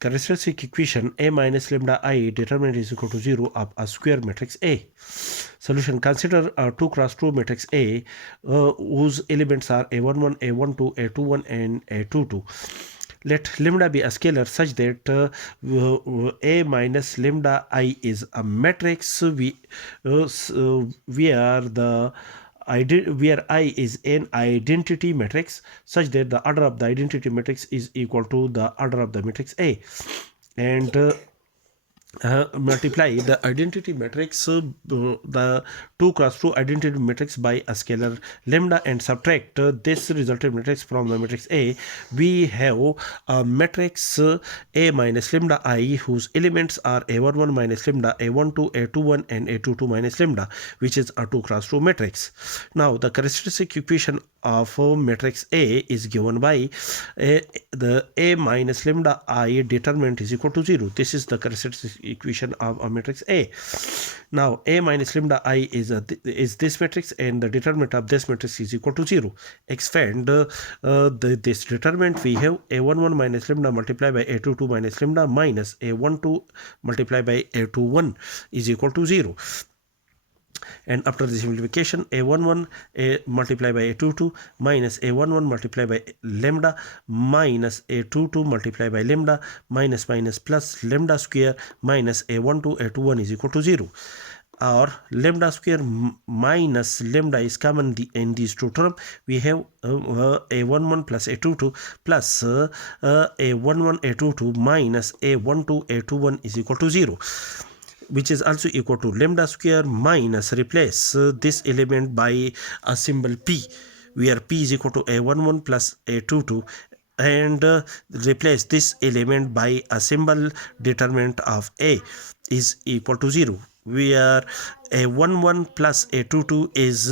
characteristic equation A minus lambda I determinant is equal to 0 of a square matrix A. Solution: consider a 2 cross 2 matrix A whose elements are A11, A12, A21 and A22. Let lambda be a scalar such that A minus lambda I is a matrix where I is an identity matrix such that the order of the identity matrix is equal to the order of the matrix A, and multiply the identity matrix, the 2 cross 2 identity matrix by a scalar lambda, and subtract this resultant matrix from the matrix A. We have a matrix A minus lambda I whose elements are A11 minus lambda, A12, A21 and A22 minus lambda, which is a 2 cross 2 matrix. Now the characteristic equation of matrix A is given by the A minus lambda I determinant is equal to 0. This is the characteristic equation of a matrix A. Now A minus lambda I is this matrix, and the determinant of this matrix is equal to 0. Expand this determinant. We have A11 minus lambda multiplied by A22 minus lambda minus A12 multiplied by A21 is equal to 0. And after the simplification, A11 multiplied by A22 minus A11 multiplied by lambda minus A22 multiplied by lambda minus plus lambda square minus A12 A21 is equal to 0. Or lambda square minus lambda is common in these two terms. We have A11 plus A22 plus A11 A22 minus A12 A21 is equal to 0, which is also equal to lambda square minus, replace this element by a symbol P, where P is equal to A11 plus A22, and replace this element by a symbol determinant of A is equal to 0, where A11 plus A22 is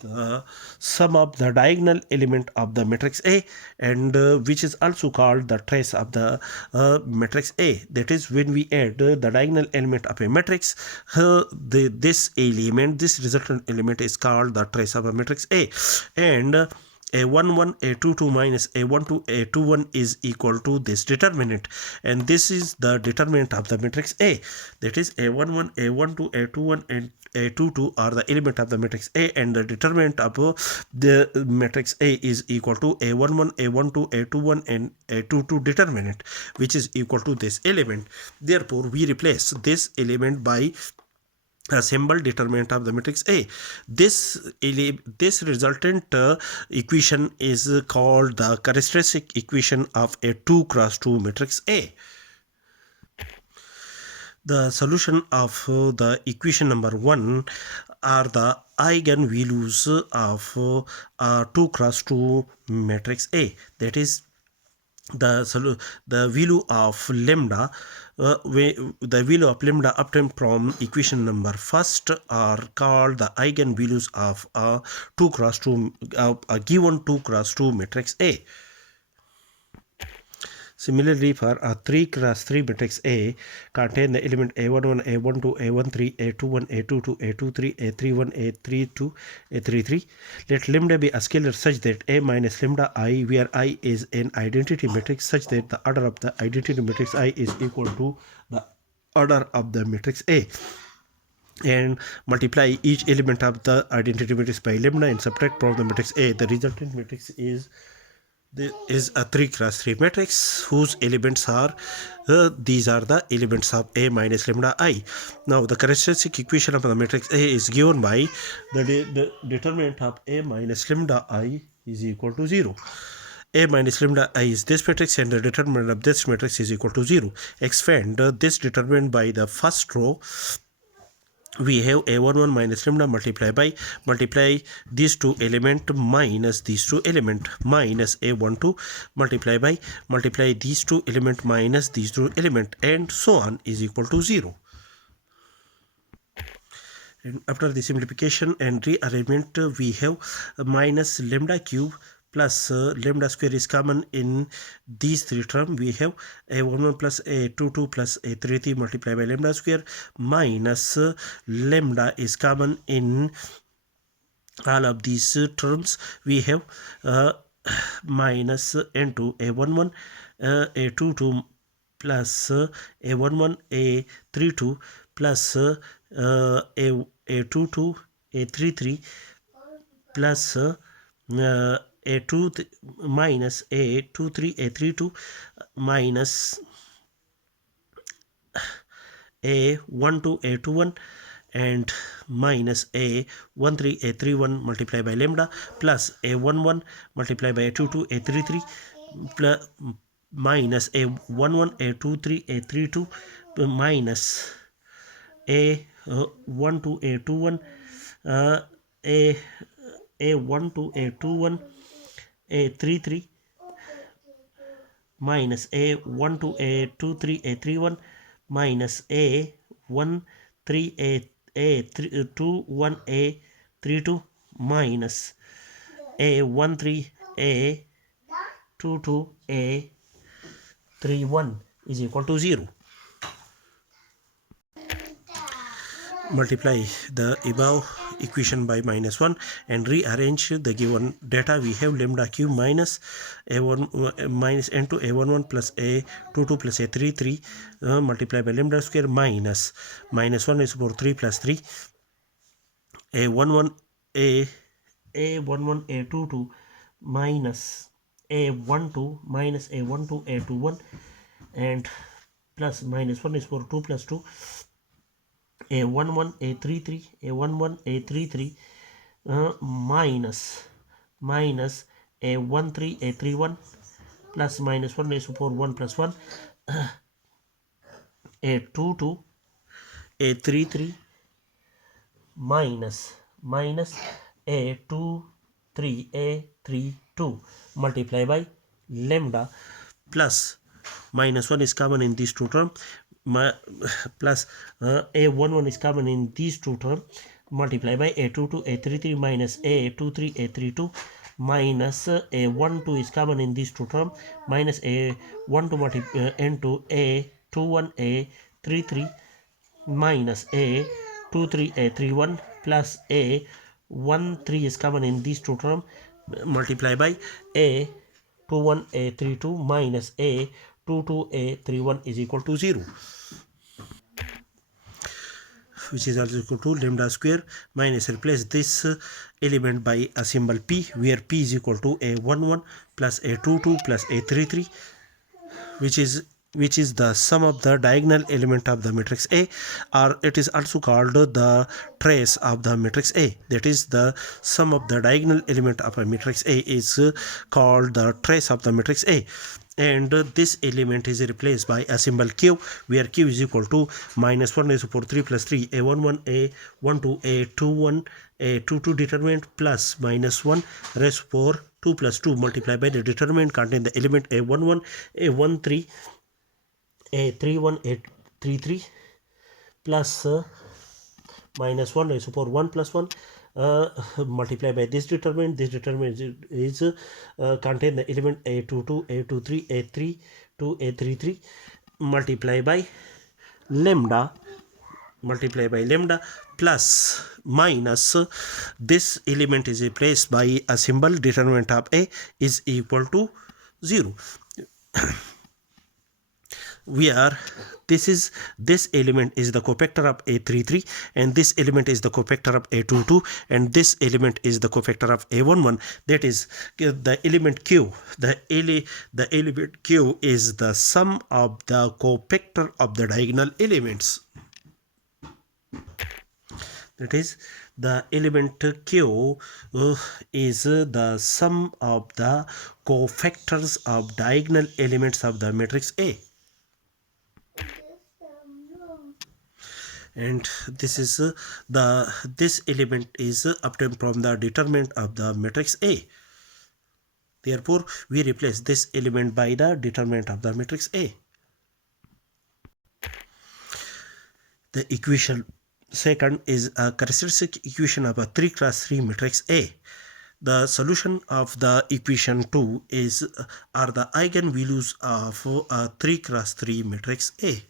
the sum of the diagonal element of the matrix A, and which is also called the trace of the matrix A. That is, when we add the diagonal element of a matrix, this resultant element is called the trace of a matrix A. And A11 A22 minus A12 A21 is equal to this determinant, and this is the determinant of the matrix A. That is, A11 A12 A21 and A22 are the element of the matrix A, and the determinant of the matrix A is equal to A11 A12 A21 and A22 determinant, which is equal to this element. Therefore, we replace this element by a symbol determinant of the matrix A. This resultant equation is called the characteristic equation of a 2 cross 2 matrix A. The solution of the equation number 1 are the eigenvalues of a 2 cross 2 matrix A. That is, the value of lambda obtained from equation number first are called the eigenvalues of a 2 cross 2 a given 2 cross 2 matrix A. Similarly, for a 3 cross 3 matrix A contain the element A11, A12, A13, A21, A22, A23, A31, A32, A33. Let lambda be a scalar such that A minus lambda I, where I is an identity matrix, such that the order of the identity matrix I is equal to the order of the matrix A, and multiply each element of the identity matrix by lambda and subtract from the matrix A. The resultant matrix is a 3 cross 3 matrix whose elements are these are the elements of A minus lambda I. Now the characteristic equation of the matrix A is given by the determinant of A minus lambda I is equal to 0. A minus lambda I is this matrix, and the determinant of this matrix is equal to 0. Expand this determinant by the first row. We have A11 minus lambda multiply these two element minus these two element minus A12 multiply these two element minus these two element, and so on is equal to 0. And after the simplification and rearrangement, we have minus lambda cube plus lambda square is common in these three terms. We have A11 plus A22 plus A33 multiplied by lambda square minus lambda is common in all of these terms. We have minus into a11 a22 plus a11 a32 plus a22 a33 plus a2 minus a23 a32 minus a12 a21 and minus a13 a31 multiplied by lambda plus a11 multiplied by a22 a33 plus minus a11 a23 a32 minus a12 a21 a a12 a21 a33 minus a12 a23 a31 minus a13 a21 a32 minus a13 a22 a31 is equal to 0. Multiply the above equation by minus 1 and rearrange the given data. We have lambda cube minus a1 minus n2 a11 plus a22 plus a33 multiplied by lambda square minus 1 is for 3 plus 3 a11 a11 a22 minus a12 minus a12 a21 and plus minus 1 is for 2 plus 2 a11 a33 a11 a33 minus a13 a31 plus minus 1 is for 1 plus 1 a22 a33 minus a23 a32 multiply by lambda plus minus 1 is common in these two terms plus a11 is common in these two terms multiply by a22 a33 minus a23 a32 minus a12 is common in these two terms minus a12 into a21 a33 minus a23 a31 plus a13 is common in these two terms multiply by a21 a32 minus a22 a31 is equal to 0, which is also equal to lambda square minus replace this element by a symbol p where p is equal to a11 plus a22 plus a33 which is the sum of the diagonal element of the matrix A, or it is also called the trace of the matrix A. That is, the sum of the diagonal element of a matrix A is called the trace of the matrix A. And this element is replaced by a symbol q where q is equal to minus 1 raised to 3 plus 3 a11 a12 a21 a22 determinant plus minus 1 raised to 4 2 plus 2 multiplied by the determinant contain the element a11 a13 a31 a33 plus minus 1 raised to power 1 plus 1 multiplied by this determinant. This determinant is contain the element a22 a23 a32 a33 multiplied by lambda plus minus this element is replaced by a symbol determinant of A is equal to 0. This element is the cofactor of a33 and this element is the cofactor of a22 and this element is the cofactor of a11. That is, the element q the element q is the sum of the cofactor of the diagonal elements. That is, the element q is the sum of the cofactors of diagonal elements of the matrix A. And this is this element is obtained from the determinant of the matrix A. Therefore, we replace this element by the determinant of the matrix A. The equation second is a characteristic equation of a 3 cross 3 matrix A. The solution of the equation 2 are the eigenvalues of a 3 cross 3 matrix A.